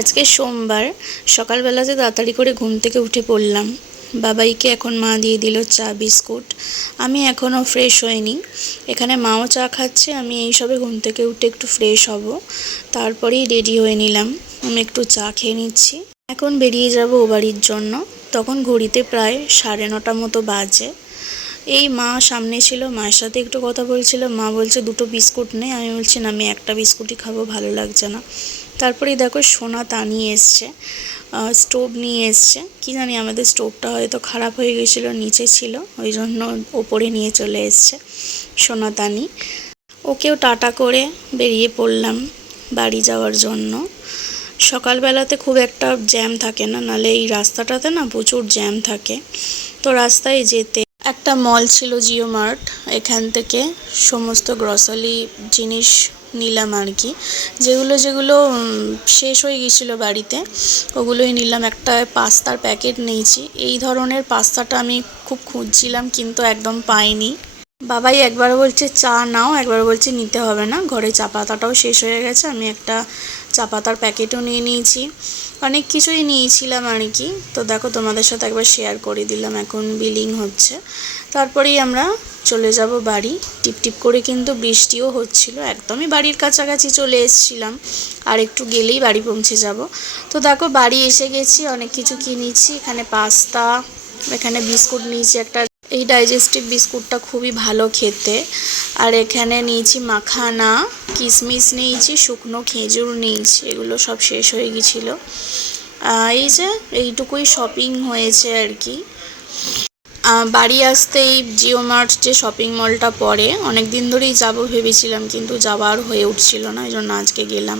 আজকে সোমবার সকালবেলাতে তাড়াতাড়ি করে ঘুম থেকে উঠে পড়লাম। বাবাইকে এখন মা দিয়ে দিল চা বিস্কুট। আমি এখনও ফ্রেশ হইনি। এখানে মাও চা খাচ্ছে, আমি এই সবে ঘুম থেকে উঠে একটু ফ্রেশ হব, তারপরেই রেডি হয়ে নিলাম। আমি একটু চা খেয়ে নিচ্ছি। এখন বেরিয়ে যাব ও বাড়ির জন্য। তখন ঘড়িতে প্রায় 9:30 মতো বাজে। এই মা সামনে ছিল, মায়ের সাথে একটু কথা বলছিল। মা বলছে দুটো বিস্কুট নে। আমি বলছি না, আমি একটা বিস্কুটই খাবো, ভালো লাগছে না। তারপরেই দেখো সোনা তা নিয়ে এসছে, স্টোভ নিয়ে এসছে। কি জানি আমাদের স্টোভটা হয়তো খারাপ হয়ে গেছিলো, নিচে ছিল, ওই জন্য ওপরে নিয়ে চলে এসছে সোনা তানি। ওকেও টাটা করে বেরিয়ে পড়লাম বাড়ি যাওয়ার জন্য। সকালবেলাতে খুব একটা জ্যাম থাকে না, নাহলে এই রাস্তাটাতে না প্রচুর জ্যাম থাকে। তো রাস্তায় যেতে একটা মল ছিল, জিও মার্ট। এখান থেকে সমস্ত গ্রসারি জিনিস নিলাম আর কি, যেগুলো শেষ হয়ে গিয়েছিলো বাড়িতে, ওগুলোই নিলাম। একটা পাস্তার প্যাকেট নিয়েছি। এই ধরনের পাস্তাটা আমি খুব খুঁজছিলাম, কিন্তু একদম পাইনি। বাবাই একবার বলছে চা নাও, একবার বলছে নিতে হবে না, ঘরে চা পাতাটাও শেষ হয়ে গেছে। আমি একটা চা পাতার প্যাকেটও নিয়ে নিয়েছি। অনেক কিছুই নিয়েছিলাম আর কি। তো দেখো, তোমাদের সাথে একবার শেয়ার করে দিলাম। এখন বিলিং হচ্ছে, তারপরেই আমরা চলে যাব বাড়ি। টিপটিপ করে কিন্তু বৃষ্টিও হচ্ছিল, একদমই বাড়ির কাছাকাছি চলে এসেছিলাম, আর একটু গেলেই বাড়ি পৌঁছে যাব। তো দেখো, বাড়ি এসে গেছি। অনেক কিছু কিনেছি। এখানে পাস্তা, এখানে বিস্কুট নিয়েছি একটা, এই ডাইজেস্টিভ বিস্কুটটা খুবই ভালো খেতে। আর এখানে নিয়েছি মাখানা, কিশমিশ নিয়েছি, শুকনো খেজুর নিয়েছি। এগুলো সব শেষ হয়ে গেছিলো। এই যে এইটুকুই শপিং হয়েছে আর কি। বাড়ি আসতে এই জিও মার্ট যে শপিং মলটা পড়ে, অনেক দিন ধরেই যাব ভেবেছিলাম, কিন্তু যাওয়ার হয়ে উঠছিল না, এই জন্য আজকে গেলাম।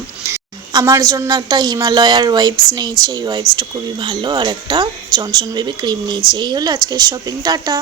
আমার জন্য একটা হিমালয়ার ওয়াইপস নিয়েছি, এই ওয়াইপসটা খুবই ভালো, আর একটা জনসন বেবি ক্রিম নিয়েছি। এই হলো আজকের শপিং। টাটা।